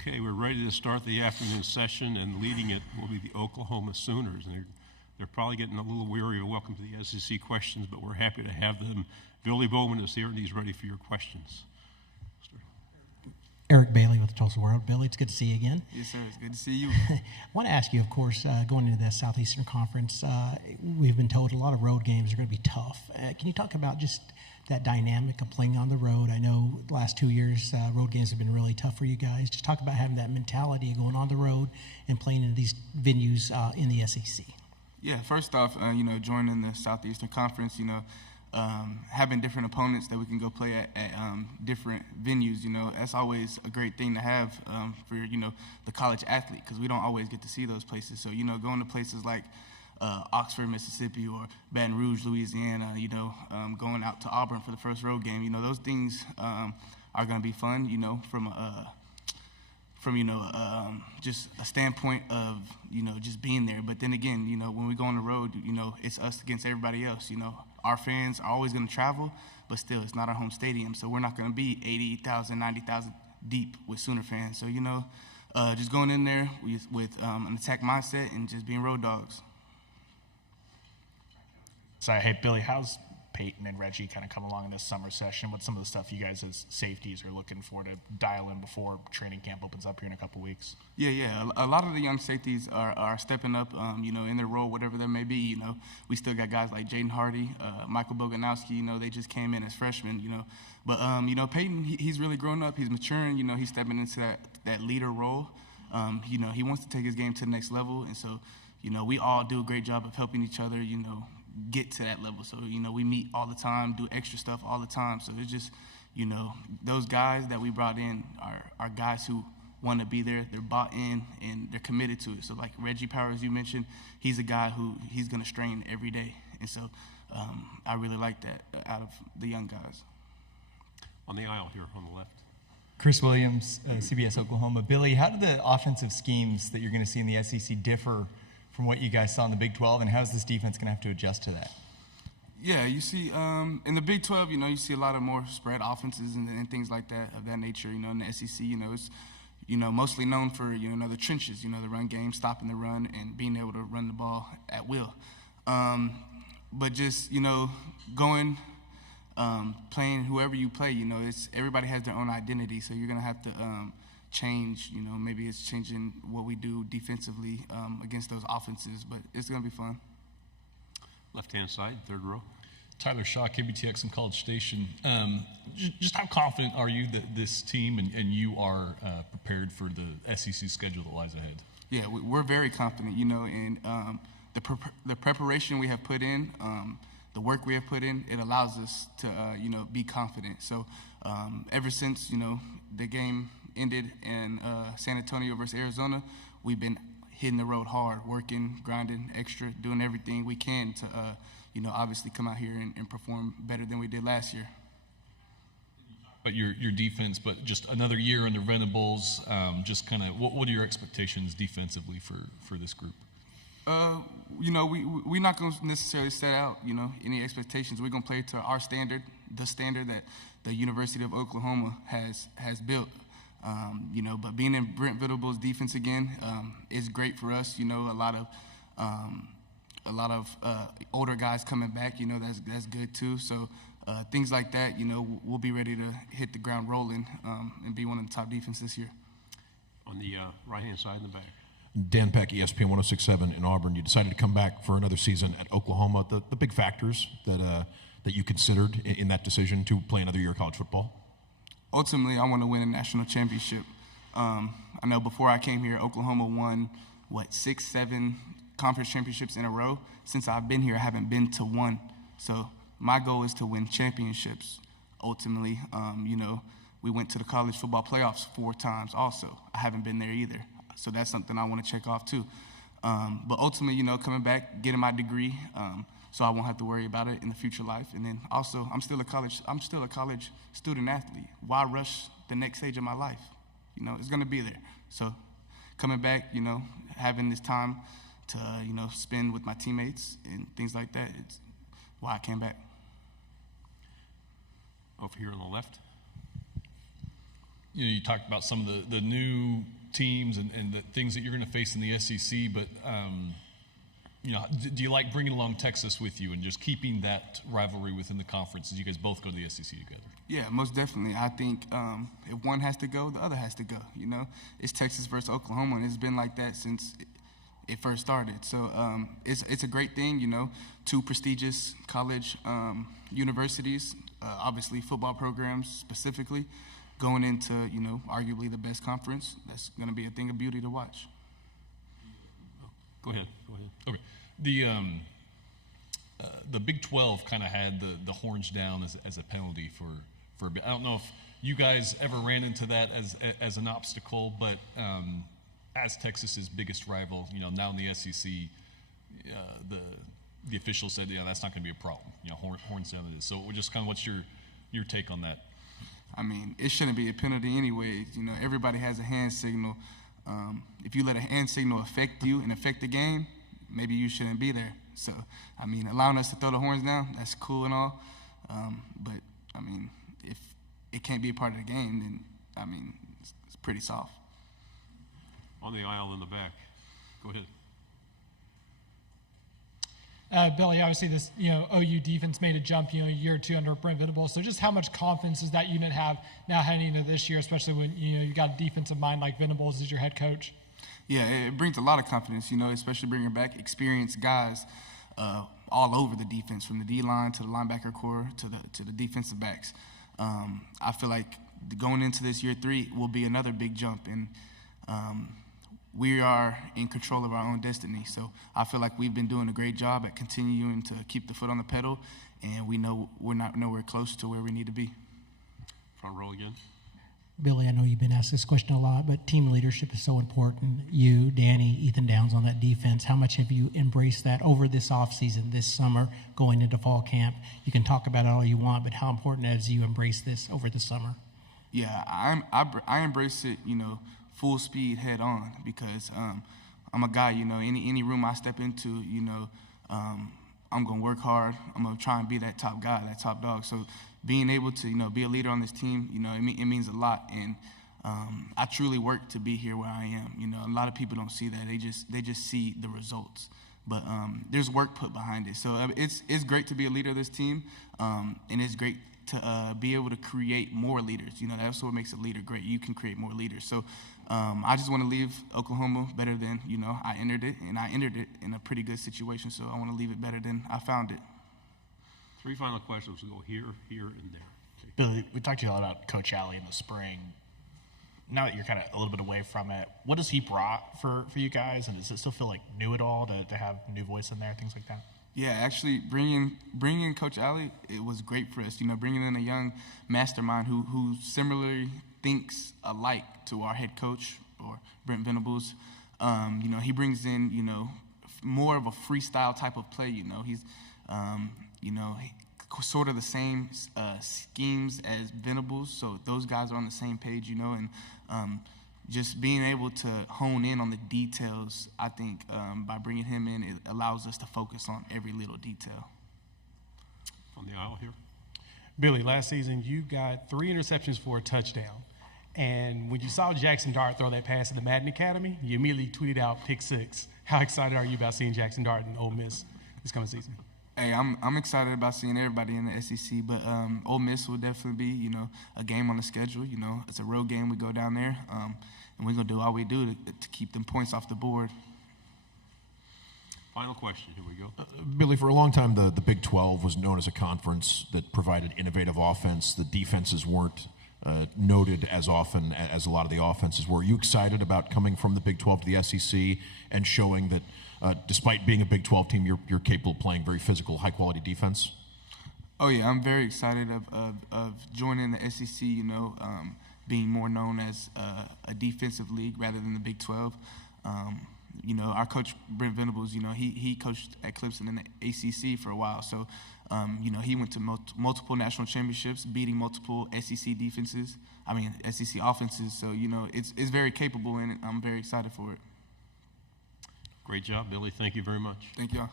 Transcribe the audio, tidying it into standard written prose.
Okay, we're ready to start the afternoon session, and leading it will be the Oklahoma Sooners. And they're probably getting a little weary of welcome to the SEC questions, but we're happy to have them. Billy Bowman is here, and he's ready for your questions. Eric Bailey with the Tulsa World. Billy, it's good to see you again. Yes, sir. It's good to see you. I want to ask you, of course, going into the Southeastern Conference, we've been told a lot of road games are going to be tough. Can you talk about just that dynamic of playing on the road? I know the last 2 years, road games have been really tough for you guys. Just talk about having that mentality going on the road and playing in these venues in the SEC. Yeah, first off, joining the Southeastern Conference, having different opponents that we can go play at different venues, that's always a great thing to have for, the college athlete, because we don't always get to see those places. So, going to places like Oxford, Mississippi, or Baton Rouge, Louisiana, going out to Auburn for the first road game, those things are going to be fun, from just a standpoint of, just being there. But then again, when we go on the road, it's us against everybody else. Our fans are always going to travel, but still, it's not our home stadium. So we're not going to be 80,000, 90,000 deep with Sooner fans. So, just going in there with an attack mindset and just being road dogs. So, hey, Billy, how's Peyton and Reggie kind of come along in this summer session? What's some of the stuff you guys as safeties are looking for to dial in before training camp opens up here in a couple weeks? Yeah. A lot of the young safeties are stepping up, in their role, whatever that may be. We still got guys like Jaden Hardy, Michael Boganowski, they just came in as freshmen, But, Peyton, he's really grown up. He's maturing, he's stepping into that leader role. He wants to take his game to the next level. And so, we all do a great job of helping each other, get to that level. So, we meet all the time, do extra stuff all the time. So it's just, those guys that we brought in are guys who want to be there. They're bought in and they're committed to it. So like Reggie Powers, you mentioned, he's a guy who he's going to strain every day. And so I really like that out of the young guys. On the aisle here on the left. Chris Williams, CBS Oklahoma. Billy, how do the offensive schemes that you're going to see in the SEC differ from what you guys saw in the Big 12, and how's this defense going to have to adjust to that? Yeah, you see, in the Big 12, you see a lot of more spread offenses and things like that of that nature. In the SEC, it's, mostly known for, the trenches, the run game, stopping the run, and being able to run the ball at will. But just, going, playing whoever you play, it's everybody has their own identity, so you're going to have to change, maybe it's changing what we do defensively against those offenses, but it's going to be fun. Left-hand side, third row. Tyler Shaw, KBTX in College Station. Just how confident are you that this team and you are prepared for the SEC schedule that lies ahead? Yeah, we're very confident, in the preparation we have put in, the work we have put in, it allows us to, be confident. So ever since, the game ended in San Antonio versus Arizona, we've been hitting the road hard, working, grinding, extra, doing everything we can to, obviously come out here and perform better than we did last year. But your defense, but just another year under Venables, just kind of what are your expectations defensively for this group? We're not going to necessarily set out, any expectations. We're going to play to our standard, the standard that the University of Oklahoma has built. But being in Brent Venables' defense again is great for us. A lot of older guys coming back. That's good too. So things like that. We'll be ready to hit the ground rolling and be one of the top defenses this year. On the right-hand side in the back. Dan Peck, ESPN 106.7 in Auburn. You decided to come back for another season at Oklahoma. The big factors that you considered in that decision to play another year of college football? Ultimately, I want to win a national championship. I know before I came here, Oklahoma won, 6, 7 conference championships in a row. Since I've been here, I haven't been to one. So my goal is to win championships. Ultimately, we went to the college football playoffs 4 times also. I haven't been there either. So that's something I want to check off too. But ultimately, coming back, getting my degree, so I won't have to worry about it in the future life. And then also, I'm still a college student athlete. Why rush the next stage of my life? It's going to be there. So coming back, having this time to, spend with my teammates and things like that, it's why I came back. Over here on the left. you talked about some of the new teams and the things that you're going to face in the SEC, but do you like bringing along Texas with you and just keeping that rivalry within the conference as you guys both go to the SEC together? Yeah, most definitely. I think if one has to go, the other has to go. It's Texas versus Oklahoma, and it's been like that since it first started. So it's a great thing. Two prestigious college universities, obviously football programs specifically, going into arguably the best conference. That's going to be a thing of beauty to watch. Go ahead. Okay. The Big 12 kind of had the horns down as a penalty for a bit. I don't know if you guys ever ran into that as an obstacle, but as Texas's biggest rival, now in the SEC, the officials said, that's not going to be a problem. Horns down it is. So just kind of what's your take on that? I mean, it shouldn't be a penalty anyways. Everybody has a hand signal. If you let a hand signal affect you and affect the game, maybe you shouldn't be there. So, allowing us to throw the horns down, that's cool and all. But, if it can't be a part of the game, then, it's pretty soft. On the aisle in the back. Go ahead. Billy, obviously this, OU defense made a jump, a year or two under Brent Venables. So just how much confidence does that unit have now heading into this year, especially when, you got a defensive mind like Venables as your head coach? Yeah, it brings a lot of confidence, especially bringing back experienced guys all over the defense, from the D-line to the linebacker core to the defensive backs. I feel like going into this year 3 will be another big jump, and we are in control of our own destiny. So I feel like we've been doing a great job at continuing to keep the foot on the pedal, and we know we're not nowhere close to where we need to be. Front row again. Billy, I know you've been asked this question a lot, but team leadership is so important. You, Danny, Ethan Downs on that defense, how much have you embraced that over this offseason, this summer, going into fall camp? You can talk about it all you want, but how important has you embraced this over the summer? Yeah, I embrace it, full speed head on, because I'm a guy, any room I step into, I'm going to work hard. I'm going to try and be that top guy, that top dog. So being able to, be a leader on this team, it means a lot. And I truly work to be here where I am. A lot of people don't see that. They just see the results. But there's work put behind it. So it's great to be a leader of this team, and it's great to be able to create more leaders. That's what makes a leader great. You can create more leaders. So I just want to leave Oklahoma better than, I entered it, and I entered it in a pretty good situation. So I want to leave it better than I found it. 3 final questions. We'll go here, and there. Okay. Billy, we talked to you a lot about Coach Alley in the spring. Now that you're kind of a little bit away from it, what has he brought for you guys? And does it still feel like new at all to have new voice in there, things like that? Yeah, actually, bringing Coach Alley, it was great for us. Bringing in a young mastermind who similarly thinks alike to our head coach, or Brent Venables. He brings in, more of a freestyle type of play. He's, sort of the same schemes as Venables, so those guys are on the same page, and just being able to hone in on the details, I think by bringing him in, it allows us to focus on every little detail. On the aisle here. Billy, last season you got 3 interceptions for a touchdown. And when you saw Jackson Dart throw that pass at the Madden Academy, you immediately tweeted out pick 6. How excited are you about seeing Jackson Dart in Ole Miss this coming season? Hey, I'm excited about seeing everybody in the SEC, but Ole Miss will definitely be, a game on the schedule. It's a road game. We go down there, and we're going to do all we do to keep them points off the board. Final question. Here we go. Billy, for a long time, the Big 12 was known as a conference that provided innovative offense. The defenses weren't noted as often as a lot of the offenses were. Are you excited about coming from the Big 12 to the SEC and showing that despite being a Big 12 team, you're capable of playing very physical, high-quality defense? Oh, yeah, I'm very excited of joining the SEC, being more known as a defensive league rather than the Big 12. Our coach, Brent Venables, he coached at Clemson in the ACC for a while. So, he went to multiple national championships, beating multiple SEC offenses. So, it's very capable, and I'm very excited for it. Great job, Billy. Thank you very much. Thank y'all.